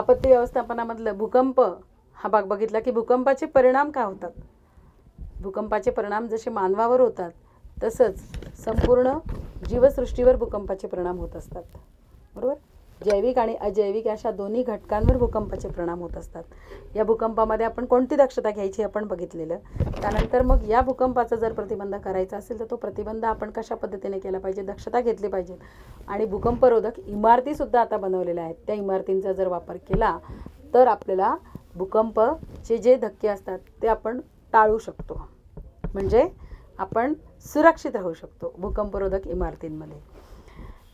आपत्ती व्यवस्थापनामधलं भूकंप हा भाग बघितला की भूकंपाचे परिणाम काय होतात. भूकंपाचे परिणाम जसे मानवावर होतात तसंच संपूर्ण जीवसृष्टीवर भूकंपाचे परिणाम होत असतात. बरोबर. जैविक आणि अजैविक अशा दोन्ही घटकांवर भूकंपाचे परिणाम होत असतात. या भूकंपामध्ये आपण कोणती दक्षता घ्यायची आपण बघितलेलं. त्यानंतर मग या भूकंपाचा जर प्रतिबंध करायचा असेल तर तो प्रतिबंध आपण कशा पद्धतीने केला पाहिजे, दक्षता घेतली पाहिजे. आणि भूकंपरोधक इमारतीसुद्धा आता बनवलेल्या आहेत. त्या इमारतींचा जर वापर केला तर आपल्याला भूकंपचे जे धक्के असतात ते आपण टाळू शकतो. म्हणजे आपण सुरक्षित राहू शकतो भूकंपरोधक इमारतींमध्ये.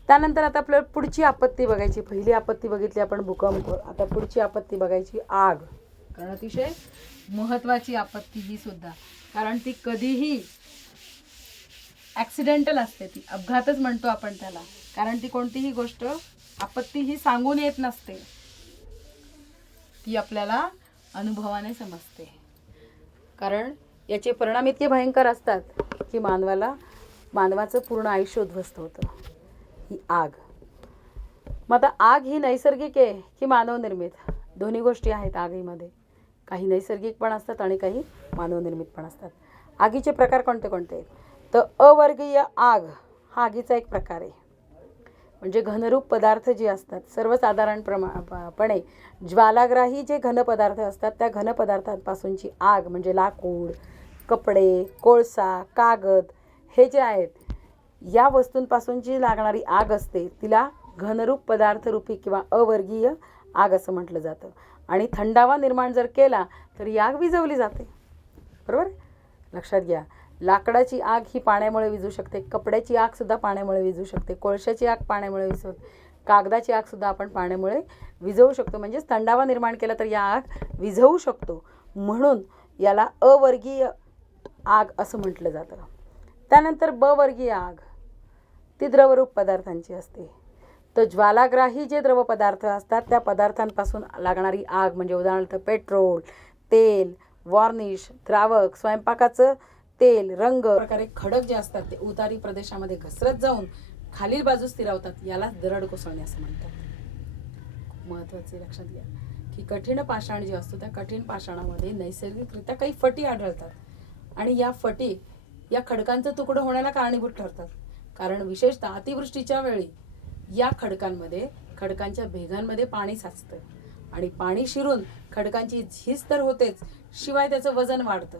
त्यानंतर आता आपल्याला पुढची आपत्ती बघायची. पहिली आपत्ती बघितली आपण भूकंप. आता पुढची आपत्ती बघायची आग. कारण अतिशय महत्त्वाची आपत्ती ही सुद्धा. कारण ती कधीही ॲक्सिडेंटल असते, ती अपघातच म्हणतो आपण त्याला. कारण ती कोणतीही गोष्ट आपत्ती ही सांगून येत नसते, ती आपल्याला अनुभवाने समजते. कारण याचे परिणाम इतके भयंकर असतात की मानवाचं पूर्ण आयुष्य उद्ध्वस्त होतं. ही आग. मग आता आग ही नैसर्गिक आहे की मानवनिर्मित, दोन्ही गोष्टी आहेत आगीमध्ये. काही नैसर्गिक पण असतात आणि काही मानवनिर्मित पण असतात. आगीचे प्रकार कोणते कोणते? तर अवर्गीय आग हा आगीचा एक प्रकार आहे. म्हणजे घनरूप पदार्थ जे असतात, सर्वसाधारणपणे ज्वालाग्राही जे घन पदार्थ असतात त्या घन पदार्थांपासूनची आग म्हणजे लाकूड, कपडे, कोळसा, कागद हे जे आहेत या वस्तूंपासून जी लागणारी आग असते तिला घनरूप पदार्थरूपी किंवा अवर्गीय आग असं म्हटलं जातं. आणि थंडावा निर्माण जर केला तर ही आग विझवली जाते. बरोबर. लक्षात घ्या, लाकडाची आग ही पाण्यामुळे विझू शकते, कपड्याची आगसुद्धा पाण्यामुळे विझू शकते, कोळशाची आग पाण्यामुळे विझू, कागदाची आगसुद्धा आपण पाण्यामुळे विझवू शकतो. म्हणजेच थंडावा निर्माण केला तर या आग विझवू शकतो. म्हणून याला अवर्गीय आग असं म्हटलं जातं. त्यानंतर ब वर्गीय आग, ती द्रवरूप पदार्थांची असते. तर ज्वालाग्राही जे द्रव पदार्थ असतात त्या पदार्थांपासून लागणारी आग म्हणजे उदाहरणार्थ पेट्रोल, तेल, वॉर्निश, द्रावक, स्वयंपाकाचं तेल, रंग प्रकारे खडक जे असतात ते उतारी प्रदेशामध्ये घसरत जाऊन खालील बाजूस स्थिरावतात. याला दरड कोसळणे असं म्हणतात. महत्त्वाचे लक्षात घ्या की कठीण पाषाण जे असतो त्या कठीण पाषाणामध्ये नैसर्गिकरित्या काही फटी आढळतात आणि या फटी या खडकांचं तुकडं होण्याला कारणीभूत ठरतात. कारण विशेषतः अतिवृष्टीच्या वेळी या खडकांच्या भेगांमध्ये पाणी साचतं आणि पाणी शिरून खडकांची झीज तर होतेच, शिवाय त्याचं वजन वाढतं.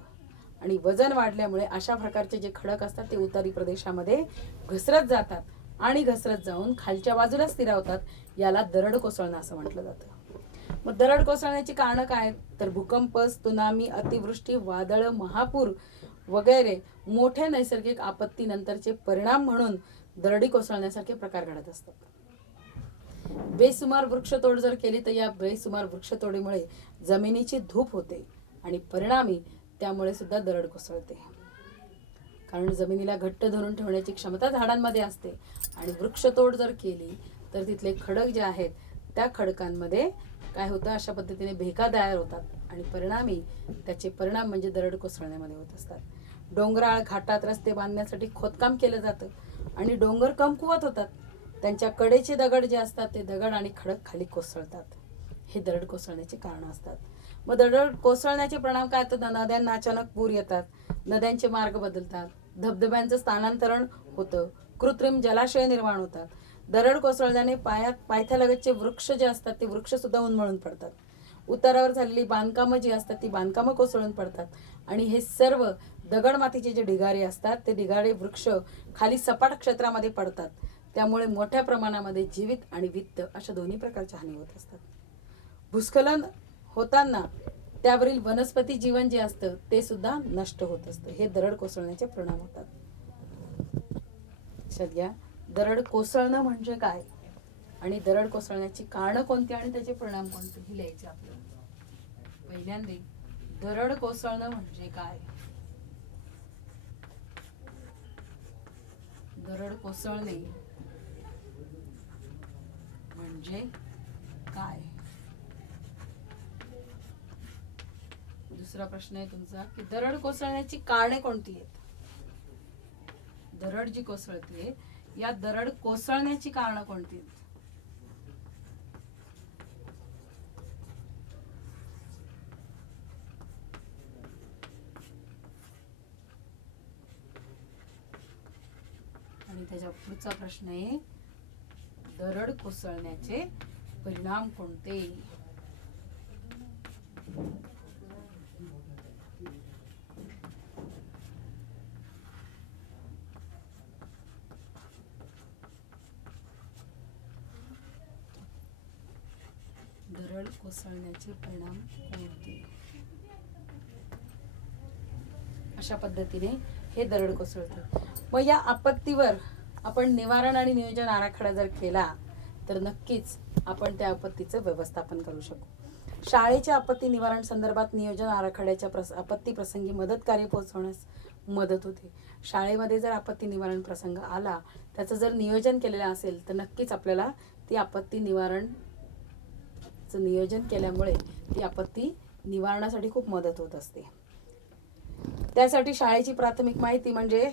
आणि वजन वाढल्यामुळे अशा प्रकारचे जे खडक असतात ते उतारी प्रदेशामध्ये घसरत जातात आणि घसरत जाऊन खालच्या बाजूला स्थिरावतात. याला दरड कोसळणं असं म्हटलं जातं. मग दरड कोसळण्याची कारणं काय? तर भूकंप, त्सुनामी, अतिवृष्टी, वादळ, महापूर वगैरे मोठ्या नैसर्गिक आपत्तीनंतरचे परिणाम म्हणून दरडी कोसळण्यासारखे प्रकार घडत असतात. बेसुमार वृक्षतोड जर केली तर या बेसुमार वृक्षतोडीमुळे जमिनीची धूप होते आणि परिणामी त्यामुळे सुद्धा दरड कोसळते. कारण जमिनीला घट्ट धरून ठेवण्याची क्षमता झाडांमध्ये असते आणि वृक्षतोड जर केली तर तिथले खडक जे आहेत त्या खडकांमध्ये काय होतं, अशा पद्धतीने भेगा तयार होतात आणि परिणामी त्याचे परिणाम म्हणजे दरड कोसळण्यामध्ये होत असतात. डोंगराळ घाटात रस्ते बांधण्यासाठी खोदकाम केलं जातं आणि डोंगर कमकुवत होतात. त्यांच्या कडेचे दगड जे असतात ते दगड आणि खडक खाली कोसळतात. हे दरड कोसळण्याचे कारण असतात. मग दरड कोसळण्याचे परिणाम काय? तर नद्यांना अचानक पूर येतात, नद्यांचे मार्ग बदलतात, धबधब्यांचं स्थानांतरण होतं, कृत्रिम जलाशय निर्माण होतात. दरड कोसळल्याने पायथ्यालगतचे वृक्ष जे असतात ते वृक्ष सुद्धा उन्मळून पडतात. उतारावर झालेली बांधकामं जी असतात ती बांधकामं कोसळून पडतात आणि हे सर्व दगडमातीचे जे ढिगारे असतात ते ढिगारे वृक्ष खाली सपाट क्षेत्रामध्ये पडतात. त्यामुळे मोठ्या प्रमाणामध्ये जीवित आणि वित्त अशा दोन्ही प्रकारच्या हानी होत असतात. भूस्खलन होताना त्यावरील वनस्पती जीवन जे असतं ते सुद्धा नष्ट होत असतं. हे दरड कोसळण्याचे परिणाम होतात. लक्षात घ्या, दरड कोसळणं म्हणजे काय आणि दरड कोसळण्याची कारणं कोणती आणि त्याचे परिणाम कोणते हे लिहायचे आपल्याला. पहिल्यांदा दरड कोसळणं म्हणजे काय? दरड कोसळणे म्हणजे काय? दुसरा प्रश्न आहे तुमचा की दरड कोसळण्याची कारणे कोणती आहेत? दरड जी कोसळते या दरड कोसळण्याची कारणं कोणती आहेत? त्याच्या पुढचा प्रश्न आहे, दरड कोसळण्याचे परिणाम कोणते? दरड कोसळण्याचे परिणाम कोणते? अशा पद्धतीने हे दरड कोसळते. मग या आपत्तीवर आपण निवारण आणि नियोजन आराखडा जर केला तर नक्कीच आपण त्या आपत्तीचं व्यवस्थापन करू शकू. शाळेच्या आपत्ती निवारण संदर्भात नियोजन आराखड्याच्या आपत्ती प्रसंगी मदत कार्य पोहोचवण्यास मदत होते. शाळेमध्ये जर आपत्ती निवारण प्रसंग आला, त्याचं जर नियोजन केलेलं असेल तर नक्कीच आपल्याला ती आपत्ती निवारणचं नियोजन केल्यामुळे ती आपत्ती निवारणासाठी खूप मदत होत असते. त्यासाठी शाळेची प्राथमिक माहिती म्हणजे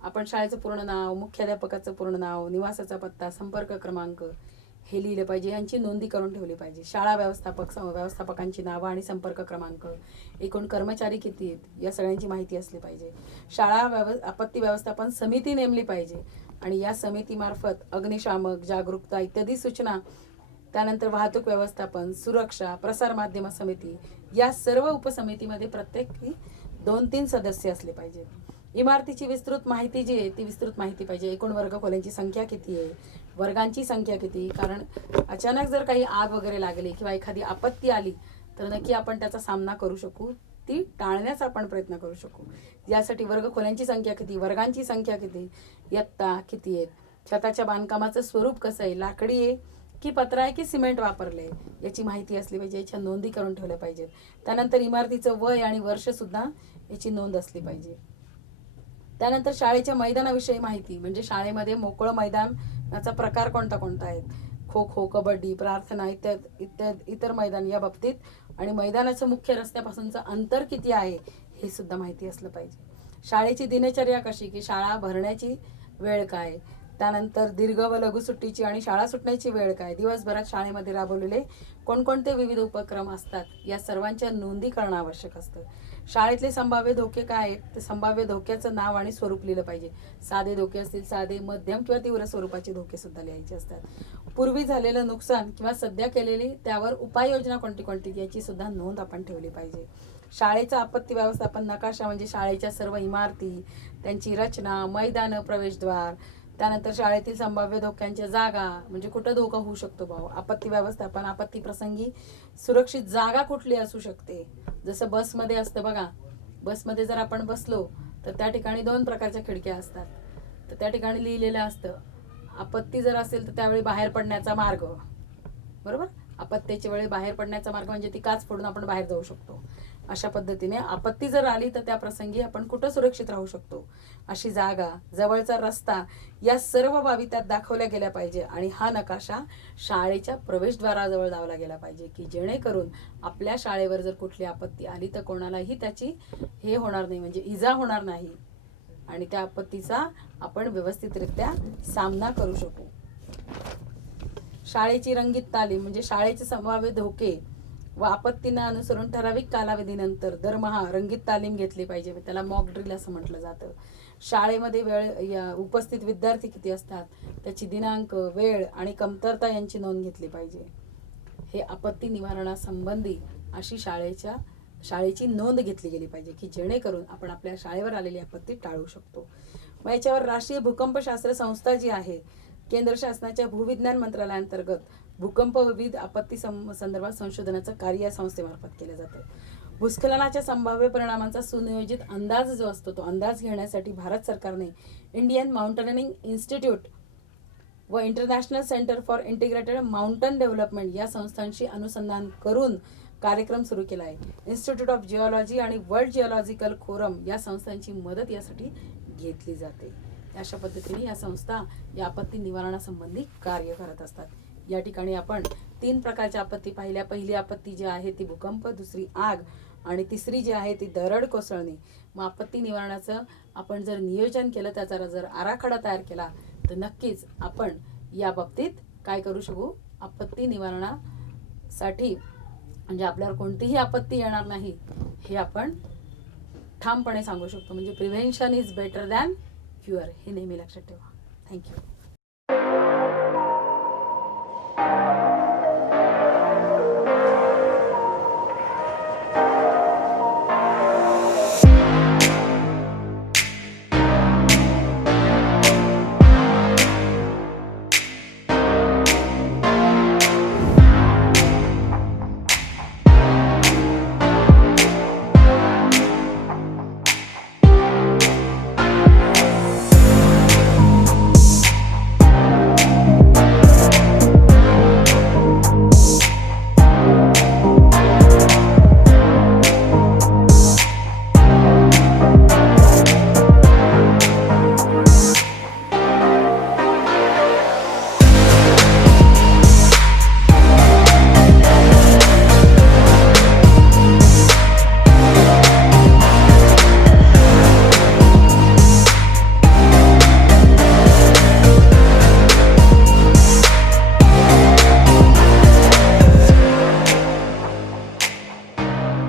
आपण शाळेचं पूर्ण नाव, मुख्याध्यापकाचं पूर्ण नाव, निवासाचा पत्ता, संपर्क क्रमांक हे लिहिले पाहिजे. यांची नोंदी करून ठेवली पाहिजे. शाळा व्यवस्थापकांची नावं आणि संपर्क क्रमांक, एकूण कर्मचारी किती आहेत या सगळ्यांची माहिती असली पाहिजे. शाळा आपत्ती व्यवस्थापन समिती नेमली पाहिजे आणि या समितीमार्फत अग्निशामक, जागरूकता इत्यादी सूचना, त्यानंतर वाहतूक व्यवस्थापन, सुरक्षा, प्रसार माध्यम समिती या सर्व उपसमितीमध्ये प्रत्येकी 2-3 सदस्य असले पाहिजे. इमारतीची विस्तृत माहिती जी आहे ती विस्तृत माहिती पाहिजे. एकूण वर्ग खोल्यांची संख्या किती आहे, वर्गांची संख्या किती, कारण अचानक जर काही आग वगैरे लागली किंवा एखादी आपत्ती आली तर नक्की आपण त्याचा सामना करू शकू, ती टाळण्याचा आपण प्रयत्न करू शकू. यासाठी वर्ग खोल्यांची संख्या किती, वर्गांची संख्या किती, इयत्ता किती आहेत, छताच्या बांधकामाचं स्वरूप कसं आहे, लाकडी आहे की पत्रा आहे की सिमेंट वापरले याची माहिती असली पाहिजे. याच्या नोंदी करून ठेवल्या पाहिजेत. त्यानंतर इमारतीचं वय आणि वर्ष सुद्धा याची नोंद असली पाहिजे. त्यानंतर शाळेच्या मैदानाविषयी माहिती म्हणजे शाळेमध्ये मोकळं मैदानाचा प्रकार कोणता कोणता आहे, खो खो, कबड्डी, प्रार्थना इत्यादी इतर मैदान या बाबतीत, आणि मैदानाचं मुख्य रस्त्यापासूनचं अंतर किती आहे हे सुद्धा माहिती असलं पाहिजे. शाळेची दिनचर्या कशी, की शाळा भरण्याची वेळ काय, त्यानंतर दीर्घ व लघु सुट्टीची आणि शाळा सुटण्याची वेळ काय, दिवसभरात शाळेमध्ये राबवलेले कोणकोणते विविध उपक्रम असतात या सर्वांच्या नोंदी करणं आवश्यक असतं. शाळेतले संभाव्य धोके काय आहेत, ते संभाव्य धोक्याचं नाव आणि स्वरूप लिहिलं पाहिजे. साधे धोके असतील, साधे, मध्यम किंवा तीव्र स्वरूपाचे धोके सुद्धा लिहायचे असतात. पूर्वी झालेलं नुकसान किंवा सध्या केलेली त्यावर उपाययोजना कोणती कोणती याची सुद्धा नोंद आपण ठेवली पाहिजे. शाळेचा आपत्ती व्यवस्थापन नकाशा म्हणजे शाळेच्या सर्व इमारती, त्यांची रचना, मैदान, प्रवेशद्वार, त्यानंतर शाळेतील संभाव्य धोक्यांच्या जागा म्हणजे कुठं धोका होऊ शकतो भाऊ, आपत्ती व्यवस्थापन, आपत्ती प्रसंगी सुरक्षित जागा कुठली असू शकते. जसं बसमध्ये असतं बघा, बसमध्ये जर आपण बसलो तर त्या ठिकाणी 2 प्रकारच्या खिडक्या असतात. तर त्या ठिकाणी लिहिलेलं असतं आपत्ती जर असेल तर त्यावेळी बाहेर पडण्याचा मार्ग, बरोबर. आपत्तीच्या वेळी बाहेर पडण्याचा मार्ग म्हणजे ती काच फोडून आपण बाहेर जाऊ शकतो. अशा पद्धतीने आपत्ती जर आली तर त्या प्रसंगी आपण कुठं सुरक्षित राहू शकतो, अशी जागा, जवळचा रस्ता, या सर्व बाबी त्यात दाखवल्या गेल्या पाहिजे. आणि हा नकाशा शाळेच्या प्रवेशद्वाराजवळ लावला गेला पाहिजे की जेणेकरून आपल्या शाळेवर जर कुठली आपत्ती आली तर कोणालाही त्याची हे होणार नाही, म्हणजे इजा होणार नाही आणि त्या आपत्तीचा आपण व्यवस्थितरित्या सामना करू शकू. शाळेची रंगीत तालीम म्हणजे शाळेचे संभाव्य धोके व आपत्तींना अनुसरून ठराविक कालावधीनंतर दरमहा रंगीत तालीम घेतली पाहिजे. त्याला मॉक ड्रिल असं म्हटलं जातं. शाळेमध्ये उपस्थित विद्यार्थी किती असतात, त्याची दिनांक, वेळ आणि कमतरता यांची नोंद घेतली पाहिजे. हे आपत्ती निवारणासंबंधी अशी शाळेची नोंद घेतली गेली पाहिजे की जेणेकरून आपण आपल्या शाळेवर आलेली आपत्ती टाळू शकतो. मग याच्यावर राष्ट्रीय भूकंपशास्त्र संस्था जी आहे, केंद्र शासनाच्या भूविज्ञान मंत्रालयाअंतर्गत भूकंप व विविध आपत्ती संदर्भात संशोधनाचं कार्य या संस्थेमार्फत केलं जातं. भूस्खलनाच्या संभाव्य परिणामांचा सुनियोजित अंदाज जो असतो तो अंदाज घेण्यासाठी भारत सरकारने इंडियन माउंटेनिंग इन्स्टिट्यूट व international centre for integrated mountain development या संस्थांशी अनुसंधान करून कार्यक्रम सुरू केला आहे. इन्स्टिट्यूट ऑफ जिओलॉजी आणि वर्ल्ड जिओलॉजिकल फोरम या संस्थांची मदत यासाठी घेतली जाते. अशा पद्धतीने या संस्था या आपत्ती निवारणासंबंधी कार्य करत असतात. या ठिकाणी आपण 3 प्रकारच्या आपत्ती पाहिल्या. पहिली आपत्ती जी आहे ती भूकंप, दुसरी आग आणि तिसरी जी आहे ती दरड कोसळणे. मग आपत्ती निवारणाचं आपण जर नियोजन केलं, त्याचा जर आराखडा तयार केला तर नक्कीच आपण या बाबतीत काय करू शकू, आपत्ती निवारणासाठी म्हणजे आपल्यावर कोणतीही आपत्ती येणार नाही हे आपण ठामपणे सांगू शकतो. म्हणजे prevention is better than cure हे नेहमी लक्षात ठेवा. थँक्यू.